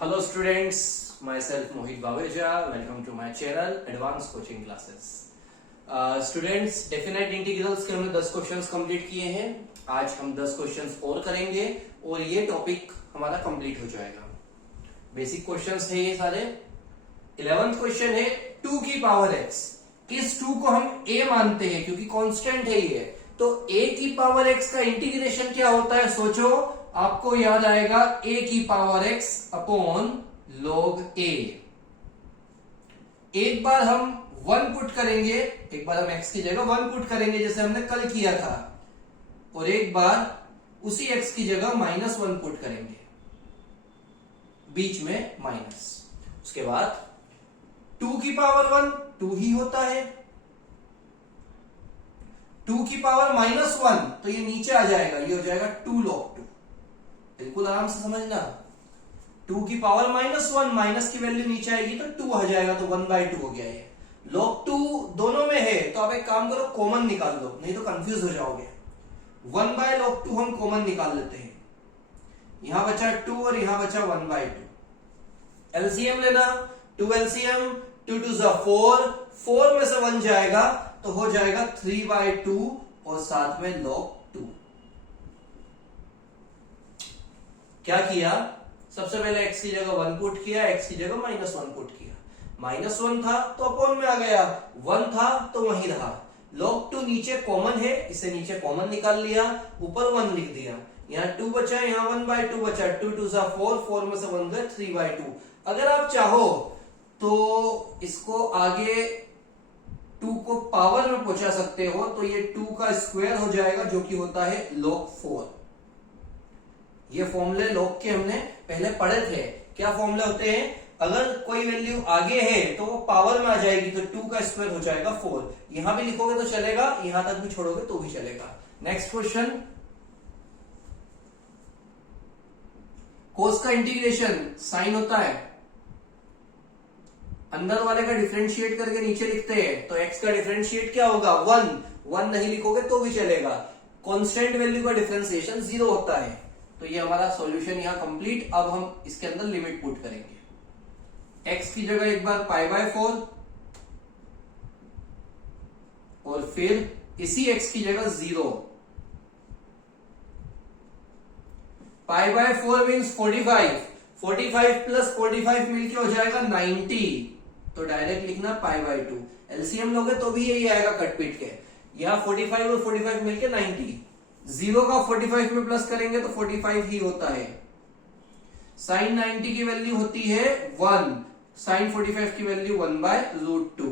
Hello students, myself Mohit Baweja. Welcome to my channel Advanced Coaching Classes. Students, definite integrals के हमने 10 questions complete किए हैं. आज हम 10 क्वेश्चंस और करेंगे और ये टॉपिक हमारा कंप्लीट हो जाएगा. बेसिक क्वेश्चंस है ये सारे. 11th क्वेश्चन है 2 की पावर x. इस 2 को हम a मानते हैं क्योंकि कांस्टेंट है ये. तो a की पावर x का इंटीग्रेशन क्या होता है सोचो. आपको याद आएगा a की power x upon log a. एक बार हम 1 पुट करेंगे, एक बार हम x की जगह 1 पुट करेंगे जैसे हमने कल किया था, और एक बार उसी x की जगह -1 पुट करेंगे, बीच में माइनस. उसके बाद 2 की पावर 1 2 ही होता है. 2 की पावर -1 तो ये नीचे आ जाएगा, ये हो जाएगा 2 log 2. बिल्कुल आराम से समझना. 2 की पावर -1 माइनस की वैल्यू नीचे आएगी तो 2 आ जाएगा, तो 1/2 हो गया ये. log 2 दोनों में है तो आप एक काम करो, कॉमन निकाल लो, नहीं तो कंफ्यूज हो जाओगे. 1/log 2 हम कॉमन निकाल लेते हैं. यहां बचा 2 और यहां बचा 1/2. एलसीएम लेना. 2 एलसीएम 2 2 4, 4 में से 1 जाएगा तो हो जाएगा 3/2 और साथ में log 2. क्या किया, सबसे पहले x की जगह 1 पुट किया, x की जगह -1 पुट किया. -1 था तो अपॉन में आ गया, 1 था तो वहीं रहा. log 2 नीचे कॉमन है, इसे नीचे कॉमन निकाल लिया, ऊपर 1 लिख दिया. यहाँ 2 बचा, यहाँ 1/2 बचा. 2 2 4, 4 में से 1 गए 3/2. अगर आप चाहो तो इसको आगे 2 को पावर में पहुंचा सकते हो, तो ये 2 का स्क्वायर हो जाएगा जो कि होता है log 4. ये फॉर्मूले log के हमने पहले पढ़े थे. क्या फॉर्मूले होते हैं, अगर कोई वैल्यू आगे है तो वो पावर में आ जाएगी, तो 2 का स्क्वायर हो जाएगा 4. यहां भी लिखोगे तो चलेगा, यहां तक भी छोड़ोगे तो भी चलेगा. Next question. कोस का इंटीग्रेशन साइन होता है, अंदर वाले का डिफरेंशिएट करके नीचे लिखते हैं, तो x का डिफरेंशिएट क्या होगा 1 नहीं लिखोगे तो भी चलेगा. कांस्टेंट वैल्यू का डिफरेंशिएशन 0 होता है. तो ये हमारा सॉल्यूशन यहां कंप्लीट. अब हम इसके अंदर लिमिट पुट करेंगे. x की जगह एक बार π/4 और फिर इसी x की जगह 0. π/4 मीन्स 45 प्लस 45 मिलके हो जाएगा 90. तो डायरेक्ट लिखना π/2. एलसीएम लोगे तो भी यही आएगा कटपीट के. यहां 45 और 45 मिलके 90. 0 का 45 में प्लस करेंगे तो 45 ही होता है. साइन 90 की वैल्यू होती है 1. साइन 45 की वैल्यू 1/√2.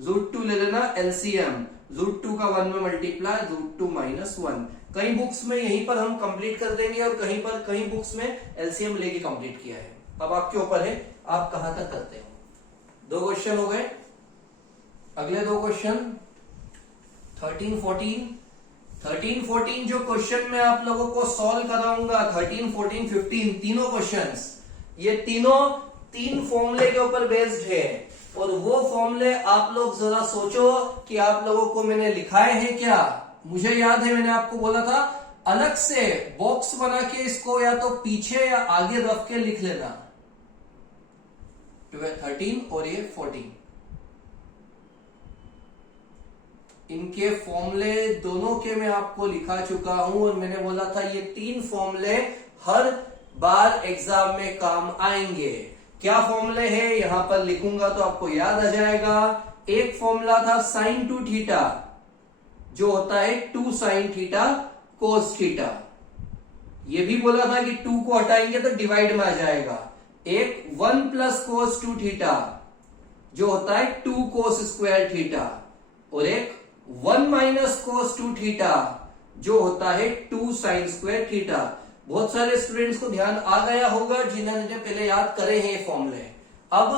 √2 ले लेना एलसीएम. √2 का 1 में मल्टीप्लाई, √2 -1. कई बुक्स में यहीं पर हम कंप्लीट कर देंगे और कहीं बुक्स में एलसीएम लेके कंप्लीट किया है. अब आपके ऊपर है, आप कहां तक करते हो. 2 क्वेश्चन हो गए. अगले 2 क्वेश्चन 13 14 जो क्वेश्चन मैं आप लोगों को सॉल्व कराऊंगा, 13 14 15 तीनों क्वेश्चंस, ये तीनों 3 फॉर्मूले के ऊपर बेस्ड है. और वो फॉर्मूले आप लोग जरा सोचो कि आप लोगों को मैंने लिखाए हैं क्या. मुझे याद है मैंने आपको बोला था अलग से बॉक्स बना के इसको या तो पीछे या आगे रख के लिख लेना. 13 और ये 14, इनके फॉर्मूले दोनों के मैं आपको लिखा चुका हूं. और मैंने बोला था ये 3 फॉर्मूले हर बार एग्जाम में काम आएंगे. क्या फॉर्मूले हैं यहां पर लिखूंगा तो आपको याद आ जाएगा. एक फॉर्मूला था sin 2 थीटा, जो होता है 2 sin थीटा cos थीटा. ये भी बोला था कि 2 को हटाएंगे तो डिवाइड में आ जाएगा. एक 1 प्लस cos 2 थीटा, जो होता है 2 cos स्क्वायर थीटा. और एक 1 माइनस cos 2 थीटा, जो होता है 2 sin स्क्वायर थीटा. बहुत सारे स्टूडेंट्स को ध्यान आ गया होगा जिन्होंने पहले याद करे हैं ये फॉर्मूले. अब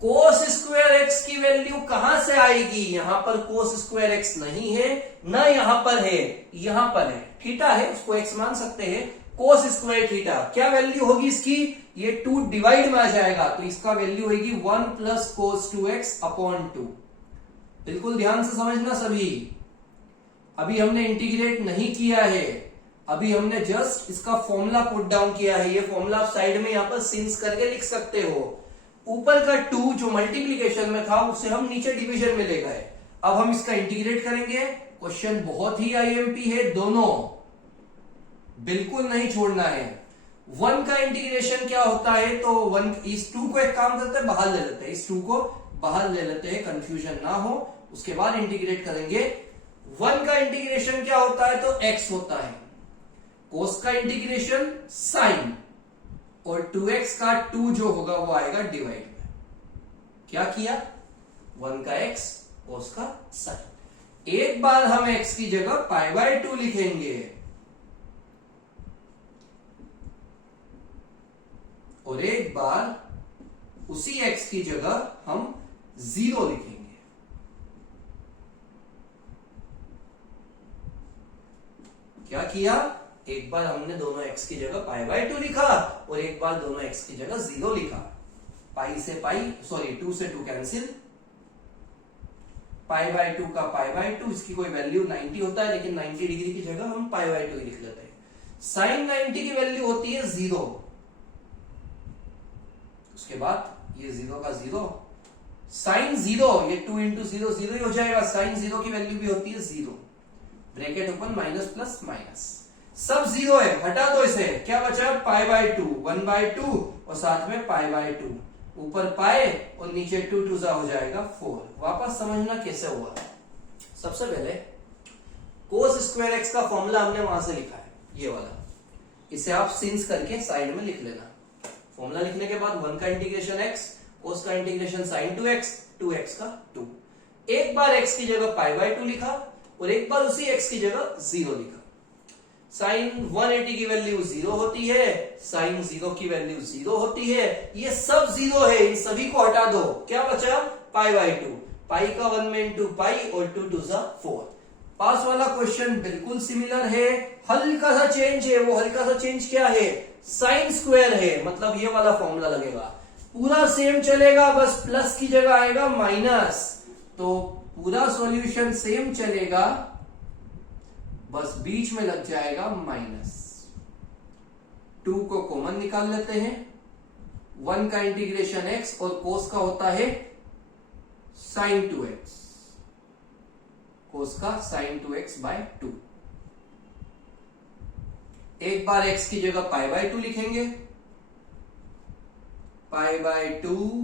cos स्क्वायर x की वैल्यू कहां से आएगी. यहां पर cos स्क्वायर x नहीं है, ना यहां पर है, यहां पर है. थीटा है, उसको x मान सकते हैं. cos स्क्वायर थीटा क्या वैल्यू होगी इसकी, ये 2 डिवाइड में आ जाएगा, तो इसका वैल्यू होगी 1 प्लस cos 2x अपॉन 2. बिल्कुल ध्यान से समझना सभी. अभी हमने इंटीग्रेट नहीं किया है, अभी हमने जस्ट इसका फॉर्मूला पुट डाउन किया है, ये फॉर्मूला आप साइड में यहां पर सिंस करके लिख सकते हो। ऊपर का 2 जो मल्टीप्लीकेशन में था उसे हम नीचे डिवीजन में ले गए। अब हम इसका इंटीग्रेट करेंगे। क्वेश्चन बहुत ही आईएमपी है, दोनों बिल्कुल नहीं छोड़ना है। 1 का इंटीग्रेशन क्या होता है, तो 1 इस 2 को एक काम करते हैं बाहर ले लेते हैं, इस 2 को बाहर ले लेते हैं, कंफ्यूजन ना हो। उसके बाद इंटीग्रेट करेंगे। 1 का इंटीग्रेशन क्या होता है, तो x होता है। कोस का इंटीग्रेशन साइन, और 2x का 2 जो होगा वो आएगा डिवाइड में। क्या किया, 1 का x कोस का साइन। एक बार हम x की जगह π/2 लिखेंगे और एक बार उसी x की जगह हम 0 लिखेंगे। क्या किया, एक बार हमने दोनों x की जगह π/2 लिखा और एक बार दोनों x की जगह 0 लिखा। पाई से पाई, सॉरी 2 से 2 कैंसिल, π/2 का π/2, इसकी कोई वैल्यू 90 होता है, लेकिन 90 डिग्री की जगह हम π/2 ही लिख लेते हैं। साइन 90 की वैल्यू होती है 0। उसके बाद ये 0 का 0, साइन 0, ये 2 इंटू 0 0 ही हो जाएगा। साइन 0 की वैल्यू भी होती है 0, bracket open, minus plus minus, सब 0 है, हटा दो इसे। क्या बचा, π/2, 1/2 और साथ में π/2, ऊपर पाए और नीचे 2 2 हो जाएगा 4। वापस समझना कैसे हुआ। सबसे पहले कोस स्क्वायर एक्स का फॉर्मूला हमने वहां से लिखा है, ये वाला, इसे आप सिंस करके साइड में लिख लेना। फॉर्मूला लिखने के बाद 1 का इंटीग्रेशन x, कोस का इंटीग्रेशन साइन 2x, 2x का 2। एक बार x की जगह π/2 लिखा और एक बार उसी x की जगह 0 लिखा। साइन 180 की वैल्यू 0 होती है, साइन 0 की वैल्यू 0 होती है, ये सब 0 है, इन सभी को हटा दो। क्या बचा, π/2, पाई का 1 में इंटू पाई और 2 2 4। पास वाला क्वेश्चन बिल्कुल सिमिलर है, हल्का सा चेंज है। वो हल्का सा चेंज क्या है, साइन स्क्वायर है, मतलब ये वाला फॉर्मूला लगेगा। पूरा सेम चलेगा, बस प्लस की जगह आएगा माइनस, तो पूरा सॉल्यूशन सेम चलेगा, बस बीच में लग जाएगा माइनस। 2 को कॉमन निकाल लेते हैं। 1 का इंटीग्रेशन x और कोस का होता है साइन 2x, कोस का साइन 2x/2। एक बार x की जगह π/2 लिखेंगे, π/2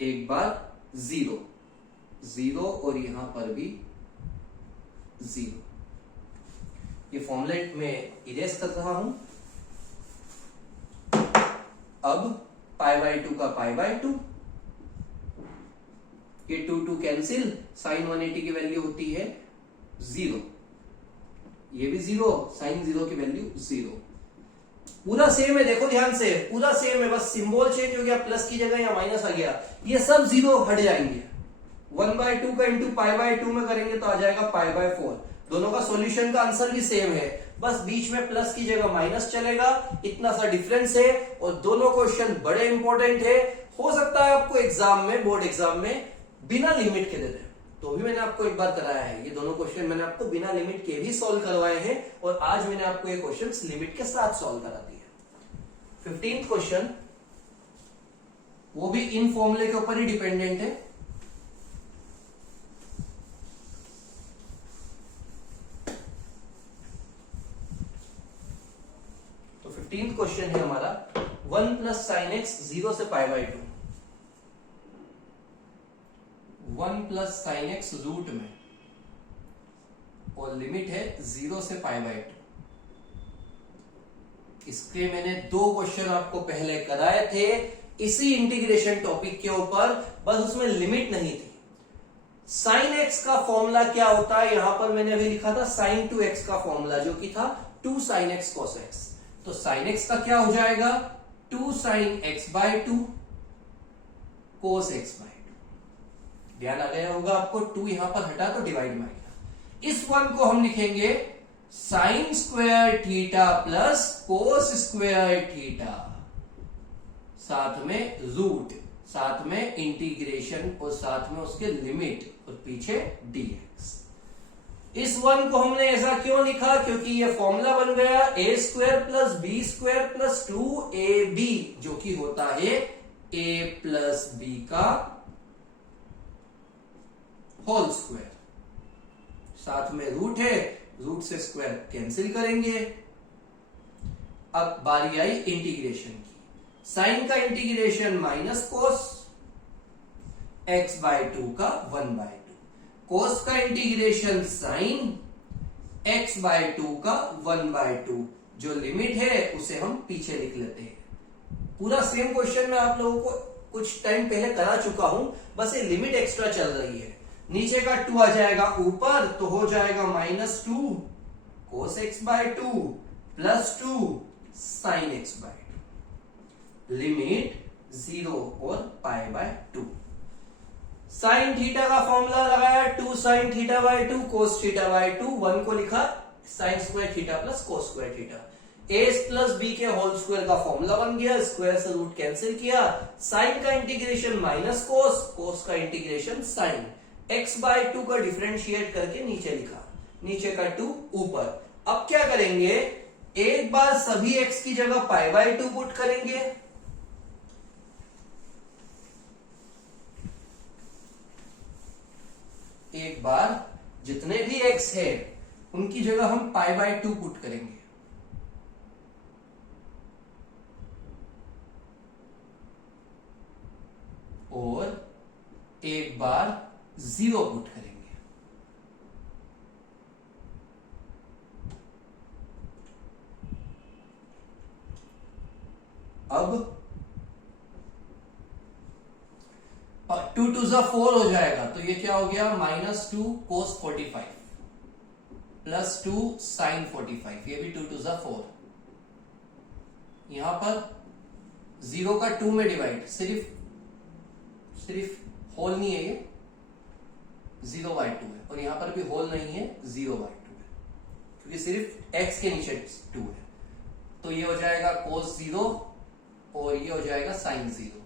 एक बार 0 0 और यहां पर भी 0। ये फॉर्मुलेट में इरेज कर रहा हूं। अब π/2 का π/2, ये 2 2 कैंसिल, साइन 180 की वैल्यू होती है 0, ये भी 0, साइन 0 की वैल्यू 0। पूरा सेम है, देखो ध्यान से, पूरा सेम है, बस सिंबल चेंज हो गया, प्लस की जगह या माइनस आ गया, ये सब 0 हट जाएंगे। 1/2 का इंटू π/2 में करेंगे तो आ जाएगा π/4। दोनों का सॉल्यूशन का आंसर भी सेम है, बस बीच में प्लस की जगह माइनस चलेगा, इतना सा डिफरेंस है। और दोनों क्वेश्चन बड़े इंपॉर्टेंट है। हो सकता है आपको एग्जाम में, बोर्ड एग्जाम में बिना लिमिट के दे दे, तो भी मैंने आपको एक बार कराया है। ये दोनों क्वेश्चन मैंने आपको बिना लिमिट के भी सॉल्व करवाए हैं, और आज मैंने आपको ये क्वेश्चंस लिमिट के साथ सॉल्व करा दिए। 15th क्वेश्चन, वो भी इन फॉर्मूले के ऊपर ही डिपेंडेंट है। तो 15th क्वेश्चन है हमारा 1 प्लस साइन एक्स 0 से π/2, 1 प्लस साइन एक्स रूट में, और लिमिट है 0 से π/2। इसके मैंने 2 क्वेश्चन आपको पहले कराए थे इसी इंटीग्रेशन टॉपिक के ऊपर, बस उसमें लिमिट नहीं थी। साइन एक्स का फॉर्मूला क्या होता है, यहां पर मैंने अभी लिखा था साइन 2x का फॉर्मूला, जो कि था 2 sin x cos x। तो साइन एक्स का क्या हो जाएगा, 2 sin x/2 cos x/2। ध्यान आ गया होगा आपको, 2 यहां पर हटा तो डिवाइड में आ गया। इस 1 को हम लिखेंगे sine square theta plus cos square theta, साथ में रूट, साथ में इंटीग्रेशन और साथ में उसके लिमिट। और पीछे dx। इस वन को हमने ऐसा क्यों लिखा, क्योंकि ये फॉर्मूला बन गया a square plus B square plus 2ab, जो कि होता है a प्लस बी का होल स्क्वायर। साथ में रूट है, रूट से स्क्वायर कैंसिल करेंगे। अब बारी आई इंटीग्रेशन की। साइन का इंटीग्रेशन माइनस कोस, x/2 का 1/2। कोस का इंटीग्रेशन साइन, x/2 का 1/2। जो लिमिट है उसे हम पीछे लिख लेते हैं। पूरा सेम क्वेश्चन मैं आप लोगों को कुछ टाइम पहले करा चुका हूं, बस ये लिमिट एक्स्ट्रा चल रही है। नीचे का 2 आ जाएगा ऊपर, तो हो जाएगा -2 cos x/2 plus 2 sin x/2। Limit 0 और π/2। साइन थीटा का फॉर्मूला लगाया 2 sin θ/2 cos θ/2। 1 को लिखा sin square theta plus cos square theta. a plus b के होल स्क्वायर का फॉर्मूला बन गया, स्क्वायर से रूट कैंसिल किया। साइन का इंटीग्रेशन माइनस कोस, कोस का इंटीग्रेशन साइन। x/2 का डिफरेंशिएट करके नीचे लिखा, नीचे का 2 ऊपर। अब क्या करेंगे, एक बार सभी x की जगह π/2 पुट करेंगे। एक बार जितने भी x है उनकी जगह हम π/2 पुट करेंगे। और एक बार 0 पुट करेंगे। अब 2 2 4 हो जाएगा, तो ये क्या हो गया, -2 cos 45 प्लस 2 sin 45। ये भी 2 2 4। यहां पर 0 का 2 में डिवाइड, सिर्फ होल नहीं है, ये 0/2 है। और यहां पर भी होल नहीं है, 0/2 है, क्योंकि सिर्फ x के नीचे 2 है। तो ये हो जाएगा cos 0 और ये हो जाएगा sin 0।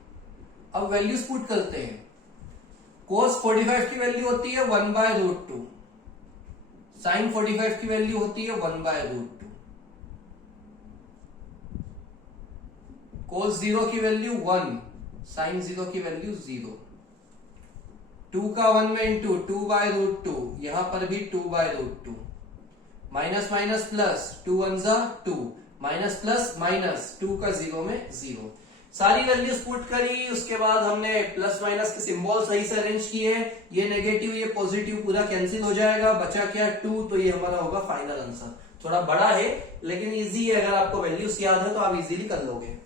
अब वैल्यूज पुट करते हैं। cos 45 की वैल्यू होती है 1/√2, sin 45 की वैल्यू होती है 1/√2, cos 0 की वैल्यू 1, sin 0 की वैल्यू 0। 2 का 1 में इंटू 2/√2, यहां पर भी 2/√2। Minus minus plus, 2 1 2, minus plus minus, 2 का 0 में 0। सारी वैल्यूज पुट करी, उसके बाद हमने प्लस माइनस के सिंबल सही से अरेंज किए। ये नेगेटिव ये पॉजिटिव पूरा कैंसिल हो जाएगा, बचा क्या 2, तो ये हमारा होगा फाइनल आंसर। थोड़ा बड़ा है लेकिन इजी है, अगर आपको वैल्यूज याद है तो आप इजीली कर लोगे।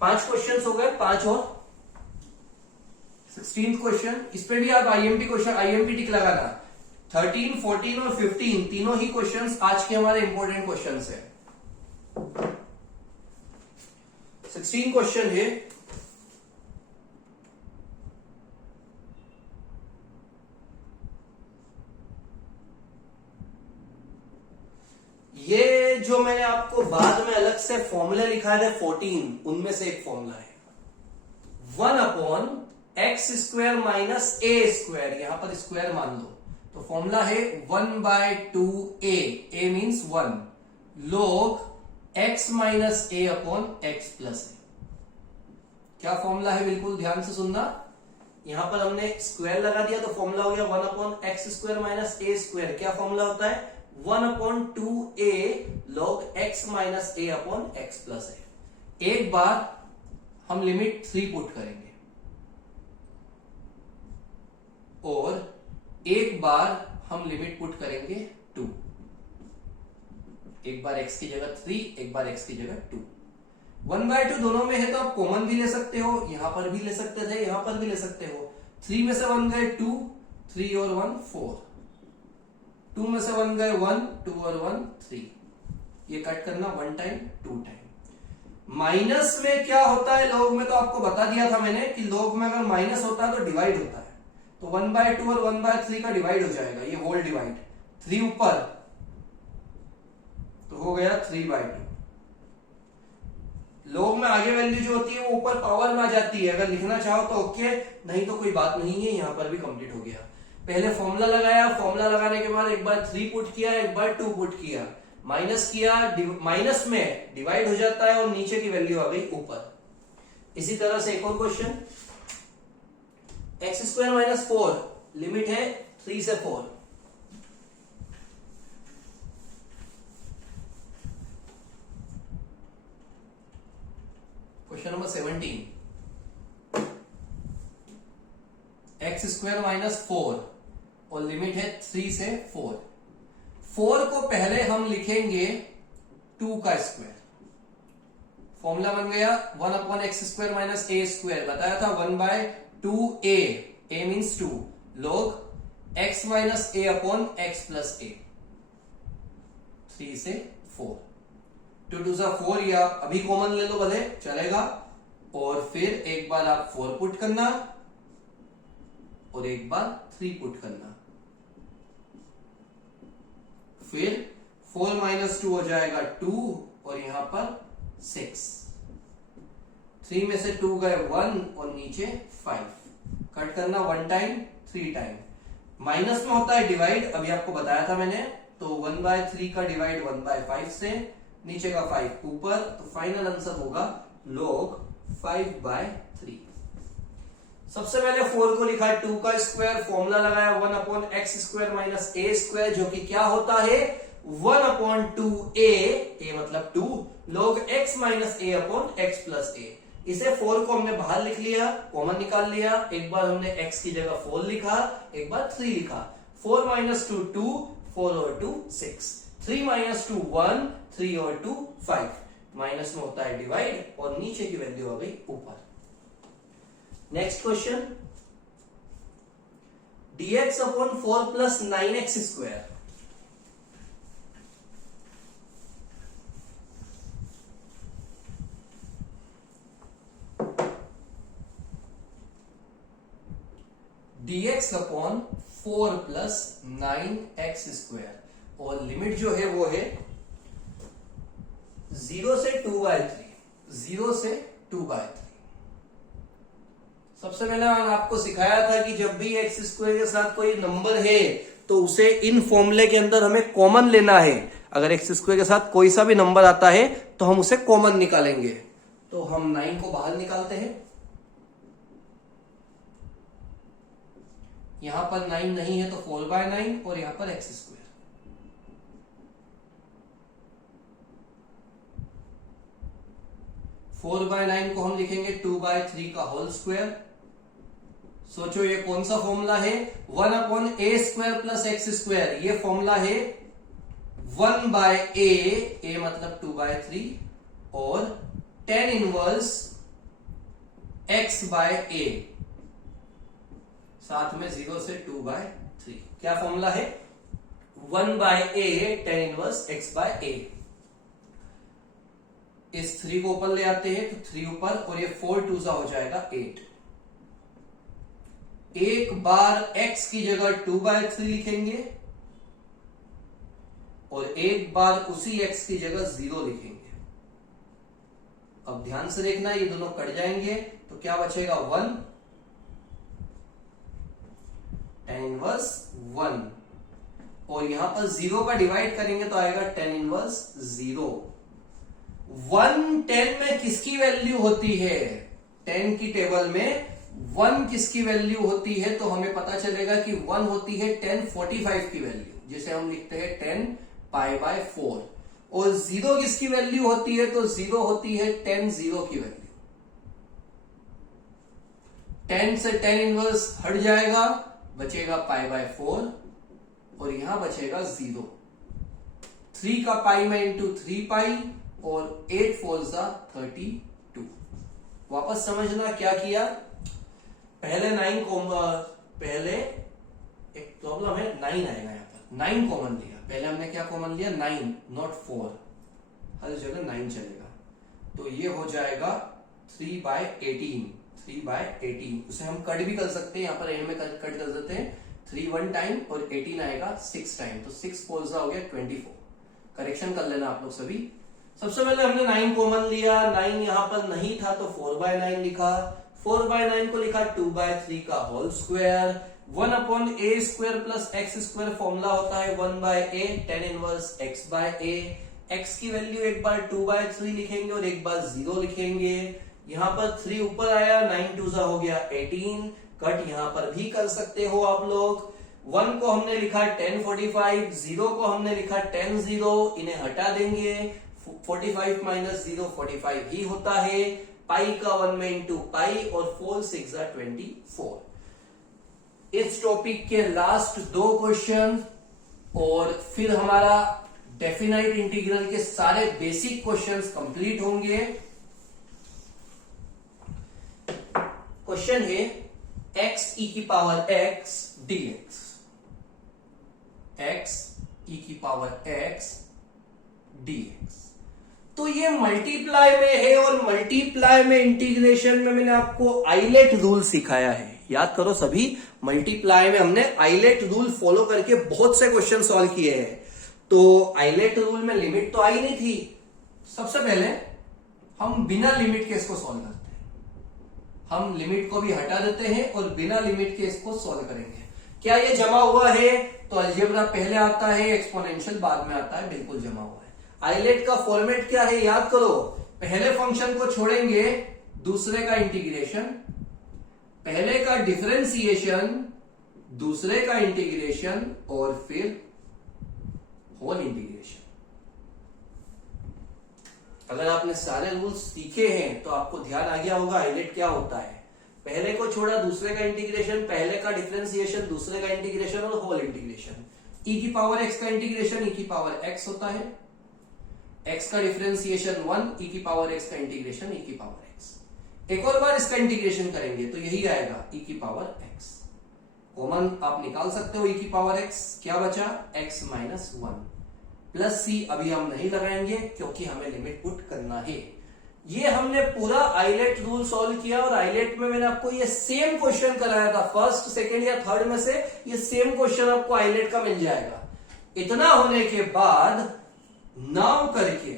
5 क्वेश्चन हो गए, 5 और 16th क्वेश्चन। इस पे भी आप आईएमपी क्वेश्चन, आईएमपी टिक लगाना। 13, 14 और 15 तीनों ही क्वेश्चंस आज के हमारे इंपॉर्टेंट क्वेश्चंस है। 16 क्वेश्चन है, ये जो मैंने आपको बाद में अलग से फॉर्मूला लिखा है 14, उनमें से एक फॉर्मूला है 1/x² माइनस a²। यहां पर स्क्वायर मान लो, तो फॉर्मूला है 1/2a, a means 1, log x minus a upon x plus a। क्या फॉर्मूला है, बिल्कुल ध्यान से सुनना। यहां पर हमने स्क्वायर लगा दिया तो फॉर्मूला हो गया 1/x² माइनस a²। क्या फॉर्मूला होता है, 1/2a log x minus a upon x plus a। एक बार हम लिमिट 3 पुट करेंगे और एक बार हम लिमिट पुट करेंगे 2। एक बार x की जगह 3, एक बार x की जगह 2। 1/2 दोनों में है तो आप कॉमन भी ले सकते हो, यहां पर भी ले सकते थे, यहां पर भी ले सकते हो। 3 में से 1 गए 2, 3 और 1 4, 2 में से 1 गए 1, 2 और 1 3। ये कट करना 1 टाइम 2 टाइम। माइनस में क्या होता है, लॉग में तो आपको बता दिया था मैंने कि लॉग में अगर माइनस होता है तो डिवाइड होता है, तो 1/2 और 1/3 का डिवाइड हो जाएगा, ये होल डिवाइड। 3 ऊपर तो हो गया 3/2। लॉग में आगे वैल्यू जो होती है वो ऊपर पावर में आ जाती है, अगर लिखना चाहो तो ओके, नहीं तो कोई बात नहीं है, यहां पर भी कंप्लीट हो गया। पहले फॉर्मूला लगाया, फॉर्मूला लगाने के बाद एक बार 3 पुट किया, एक बार 2 पुट किया, माइनस किया, माइनस में डिवाइड हो जाता है और नीचे की वैल्यू आ गई ऊपर। इसी तरह से एक और question, x square minus 4, limit है 3 से 4। Question number 17, x square minus 4 और लिमिट है 3 से 4। 4 को पहले हम लिखेंगे 2 का स्क्वायर, फॉर्मूला बन गया 1 upon X square minus A square, बताया था 1/2a, a means 2, log x minus A upon X plus A, 3 से 4। 2 2 4, या अभी कॉमन ले लो भले चलेगा, और फिर एक बार आप 4 पुट करना और एक बार 3 पुट करना, फिर 4 माइनस 2 हो जाएगा 2 और यहां पर 6, 3 में से 2 गए 1 और नीचे 5, कट करना 1 टाइम 3 टाइम। माइनस में होता है डिवाइड, अभी आपको बताया था मैंने, तो 1/3 का डिवाइड 1/5 से, नीचे का 5 ऊपर, तो फाइनल आंसर होगा log 5/3। सबसे पहले 4 को लिखा 2 का स्क्वायर, फॉर्मूला लगाया 1 upon X square minus A square, जो कि क्या होता है 1 अपॉन 2a, a मतलब 2, log x minus A upon X plus ए। इसे 4 को हमने बाहर लिख लिया, कॉमन निकाल लिया, एक बार हमने x की जगह 4 लिखा, एक बार 3 लिखा, 4 माइनस 2 2, 4 और 2 6, 3 माइनस 2 1, 3 और 2 5, माइनस में होता है डिवाइड और नीचे की वैल्यू आ गई ऊपर। Next question, dx upon 4 plus 9x square, dx upon 4 plus 9x square, और लिमिट जो है वो है 0 से 2/3, 0 से 2/3। सबसे पहले मैंने आपको सिखाया था कि जब भी एक्स स्क्वायर के साथ कोई नंबर है तो उसे इन फॉर्मूले के अंदर हमें कॉमन लेना है। अगर एक्स स्क्वायर के साथ कोई सा भी नंबर आता है तो हम उसे कॉमन निकालेंगे। तो हम 9 को बाहर निकालते हैं, यहां पर 9 नहीं है तो 4/9 और यहां पर एक्स स्क्वायर। 4/9 को हम लिखेंगे 2/3 का होल स्क्वायर। सोचो ये कौन सा फॉर्मूला है, 1 अपॉन ए स्क्वायर प्लस एक्स स्क्वायर, ये फॉर्मूला है 1/a, a मतलब 2/3 और tan इनवर्स x/a, साथ में 0 से 2/3। क्या फॉर्मूला है, 1/a tan इनवर्स x/a। इस 3 को ऊपर ले आते हैं तो 3 ऊपर, और ये 4 2 हो जाएगा 8। एक बार x की जगह 2/3 लिखेंगे और एक बार उसी x की जगह 0 लिखेंगे। अब ध्यान से देखना, ये दोनों कट जाएंगे तो क्या बचेगा 1, tan इनवर्स 1, और यहां पर 0 का डिवाइड करेंगे तो आएगा tan इनवर्स 0। 1 10 में किसकी वैल्यू होती है, 10 की टेबल में 1 किसकी वैल्यू होती है, तो हमें पता चलेगा कि 1 होती है 1045 की वैल्यू, जिसे हम लिखते हैं 10π/4, और 0 किसकी वैल्यू होती है, तो 0 होती है 10 की वैल्यू। 10 से tan इनवर्स हट जाएगा, बचेगा π/4 और यहां बचेगा 0। 3 का पाई में इंटू 3π और 8 4 32। वापस समझना क्या किया, पहले 9 को, पहले एक प्रॉब्लम है 9 आएगा यहां पर, 9 कॉमन लिया, पहले हमने क्या कॉमन लिया 9 नॉट 4, हर जगह 9 चलेगा, तो ये हो जाएगा 3/18, 3/18। उसे हम कट भी कर सकते हैं, यहां पर एंड में कट कर देते हैं, 3 1 टाइम और 18 आएगा 6 टाइम, तो 6 4 हो गया 24। करेक्शन कर लेना आप लोग सभी। सबसे पहले हमने 9 कॉमन लिया, 9 यहां पर नहीं था तो 4/9 लिखा, 4/9 को लिखा 2/3 का whole square, 1/a² plus x² formula होता है 1/a tan inverse x/a। x की वैल्यू एक बार 2/3 लिखेंगे और एक बार 0 लिखेंगे। यहां पर 3 ऊपर आया, 9 2 हो गया 18। कट यहां पर भी कर सकते हो आप लोग। 1 को हमने लिखा 1045, 0 को हमने लिखा 10 इन्हें हटा देंगे। 45 माइनस 0 45 ही होता है। पाई का 1 में इंटू पाई और 4 6 24। इस टॉपिक के लास्ट 2 क्वेश्चन और फिर हमारा डेफिनाइट इंटीग्रल के सारे बेसिक क्वेश्चंस कंप्लीट होंगे। क्वेश्चन है x e की power x dx। x e की पावर x dx। तो ये मल्टीप्लाई में है और मल्टीप्लाई में इंटीग्रेशन में मैंने आपको आइलेट रूल सिखाया है। याद करो सभी, मल्टीप्लाई में हमने आइलेट रूल फॉलो करके बहुत से क्वेश्चन सॉल्व किए हैं। तो आइलेट रूल में लिमिट तो आई नहीं थी। सबसे पहले हम बिना लिमिट के इसको सॉल्व करते हैं। हम लिमिट को भी हटा देते हैं और बिना लिमिट के इसको सॉल्व करेंगे। क्या ये जमा हुआ है? तो अलजेब्रा पहले आता है, एक्सपोनेंशियल बाद में आता है। बिल्कुल जमा हुआ है। आइलेट का फॉर्मेट क्या है याद करो। पहले फंक्शन को छोड़ेंगे, दूसरे का इंटीग्रेशन, पहले का डिफरेंशिएशन, दूसरे का इंटीग्रेशन और फिर होल इंटीग्रेशन। अगर आपने सारे रूल्स सीखे हैं तो आपको ध्यान आ गया होगा आइलेट क्या होता है। पहले को छोड़ा, दूसरे का इंटीग्रेशन, पहले का डिफरेंशिएशन, दूसरे का इंटीग्रेशन और होल इंटीग्रेशन। e की पावर x का इंटीग्रेशन e की पावर x होता है। x का डिफरेंशिएशन 1, e की पावर x का इंटीग्रेशन e की पावर x। एक और बार इसका इंटीग्रेशन करेंगे तो यही आएगा e की पावर x। कॉमन आप निकाल सकते हो e की पावर x। क्या बचा? x minus 1 plus c। अभी हम नहीं लगाएंगे क्योंकि हमें लिमिट पुट करना है। ये हमने पूरा आइलेट रूल सॉल्व किया और आइलेट में मैंने आपको ये सेम क्वेश्चन कराया था। फर्स्ट, सेकंड या थर्ड में से ये सेम क्वेश्चन आपको आइलेट का मिल जाएगा। इतना होने के बाद नाउ करके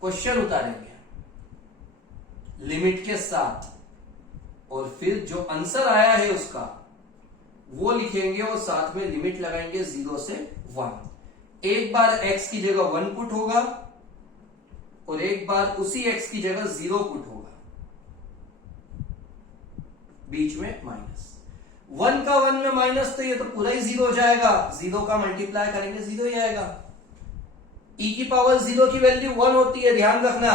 क्वेश्चन उतारेंगे लिमिट के साथ और फिर जो आंसर आया है उसका वो लिखेंगे और साथ में लिमिट लगाएंगे 0 से 1। एक बार x की जगह 1 पुट होगा और एक बार उसी x की जगह 0 पुट होगा, बीच में माइनस। 1 का 1 में माइनस तो ये तो पूरा ही 0 हो जाएगा। 0 का मल्टीप्लाई करेंगे 0 ही आएगा। e की पावर 0 की वैल्यू 1 होती है, ध्यान रखना।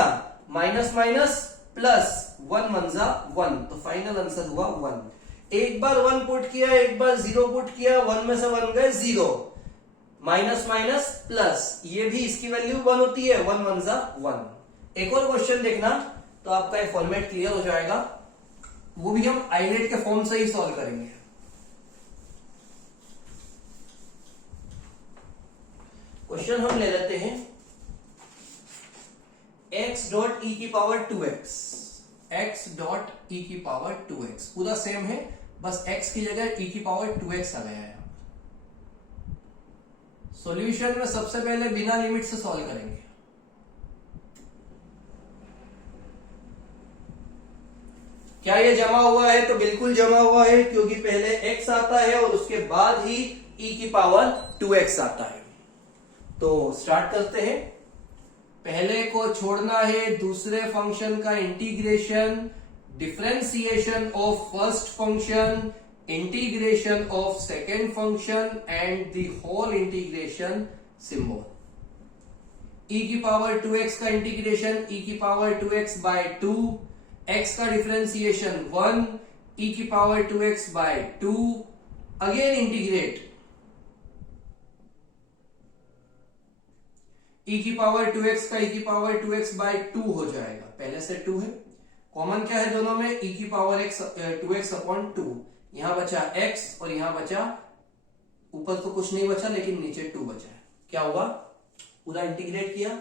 माइनस माइनस प्लस 1 1 1, तो फाइनल आंसर हुआ 1। एक बार 1 पुट किया, एक बार 0 पुट किया, 1 में से 1 गए 0। माइनस माइनस प्लस, ये भी इसकी वैल्यू 1 होती है, 1 1 1। एक और क्वेश्चन देखना तो आपका ये फॉर्मेट क्लियर हो जाएगा। वो भी हम आइलेट के फॉर्म से ही सॉल्व करेंगे। क्वेश्चन हम ले लेते हैं x डॉट e की power 2x। x dot e की पावर 2x पूरा सेम है, बस x की जगह e की पावर 2x आ गया है। सॉल्यूशन में सबसे पहले बिना लिमिट से सॉल्व करेंगे। क्या ये जमा हुआ है? तो बिल्कुल जमा हुआ है, क्योंकि पहले x आता है और उसके बाद ही e की पावर 2x आता है। तो स्टार्ट करते हैं। पहले को छोड़ना है, दूसरे फंक्शन का integration, differentiation of first function, integration of second function and the whole integration symbol. e की पावर 2x का इंटीग्रेशन e की पावर 2x बाय 2, x का डिफरेंशिएशन 1, e की power 2x by 2, again integrate e की power 2x का e की power 2x by 2 हो जाएगा। पहले से 2 है, कॉमन क्या है दोनों में? e की पावर 2x अपॉन 2। यहां बचा x और यहां बचा, ऊपर तो कुछ नहीं बचा लेकिन नीचे 2 बचा है। क्या हुआ? पूरा इंटीग्रेट किया,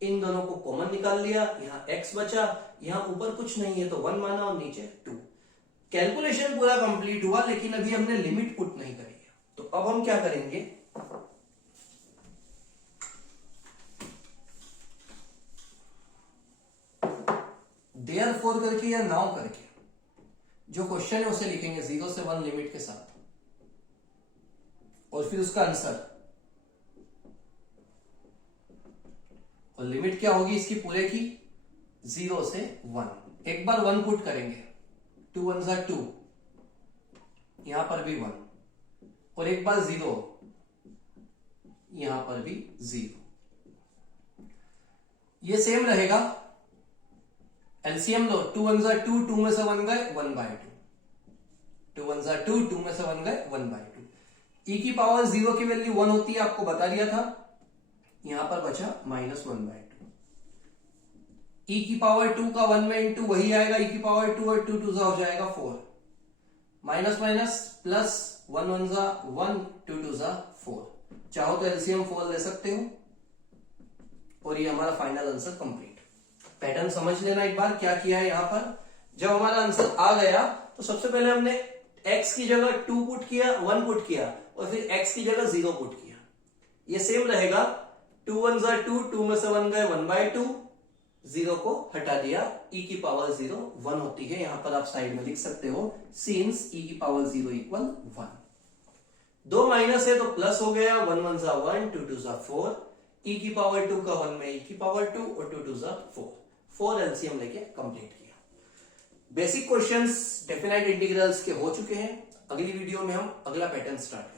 इन दोनों को कॉमन निकाल लिया, यहां x बचा, यहां ऊपर कुछ नहीं है तो 1 माना और नीचे 2। कैलकुलेशन पूरा कंप्लीट हुआ, लेकिन अभी हमने लिमिट पुट नहीं करी है। तो अब हम क्या करेंगे, देयरफॉर करके या नाउ करके जो क्वेश्चन है उसे लिखेंगे 0 से 1 लिमिट के साथ। और फिर उसका आंसर, और लिमिट क्या होगी इसकी पूरे की 0 से 1। एक बार 1 पुट करेंगे, 2 1 जा 2, यहां पर भी 1, और एक बार 0, यहां पर भी 0। ये सेम रहेगा, एलसीएम लो, 2 1 जा 2, 2 में से 1 गए 1/2, 2 1 जा 2, 2 में से 1 गए 1/2। e की पावर 0 की वैल्यू 1 होती है, आपको बता दिया था, यहां पर बचा -1/2। e की पावर 2 का 1 में इंटू वही आएगा, e की पावर 2 और 2 2 जा हो जाएगा 4, माइनस माइनस प्लस, 1 1 जा 1, 2 2 जा 4। चाहो तो एलसीएम 4 ले सकते हो, और ये हमारा फाइनल आंसर कंप्लीट। पैटर्न समझ लेना एक बार क्या किया है यहां पर। जब हमारा आंसर आ गया तो सबसे पहले हमने x की जगह 2 पुट किया, 1 पुट किया, और फिर x की जगह 0 पुट किया। ये सेम रहेगा, 2 1 जा 2, 2 में से 1 गए 1/2, 0 को हटा दिया, e की पावर 0 1 होती है। यहां पर आप साइड में लिख सकते हो, सिंस e की पावर 0 इक्वल 1। 2 माइनस है तो प्लस हो गया, 1 1 जा 1, 2 2 जा 4, e की पावर 2 का 1 में e की पावर 2 और 2 2 जा 4। 4 एलसीएम लेके कंप्लीट किया। बेसिक क्वेश्चंस डेफिनाइट इंटीग्रल्स के हो चुके हैं। अगली वीडियो में हम अगला पैटर्न स्टार्ट करेंगे।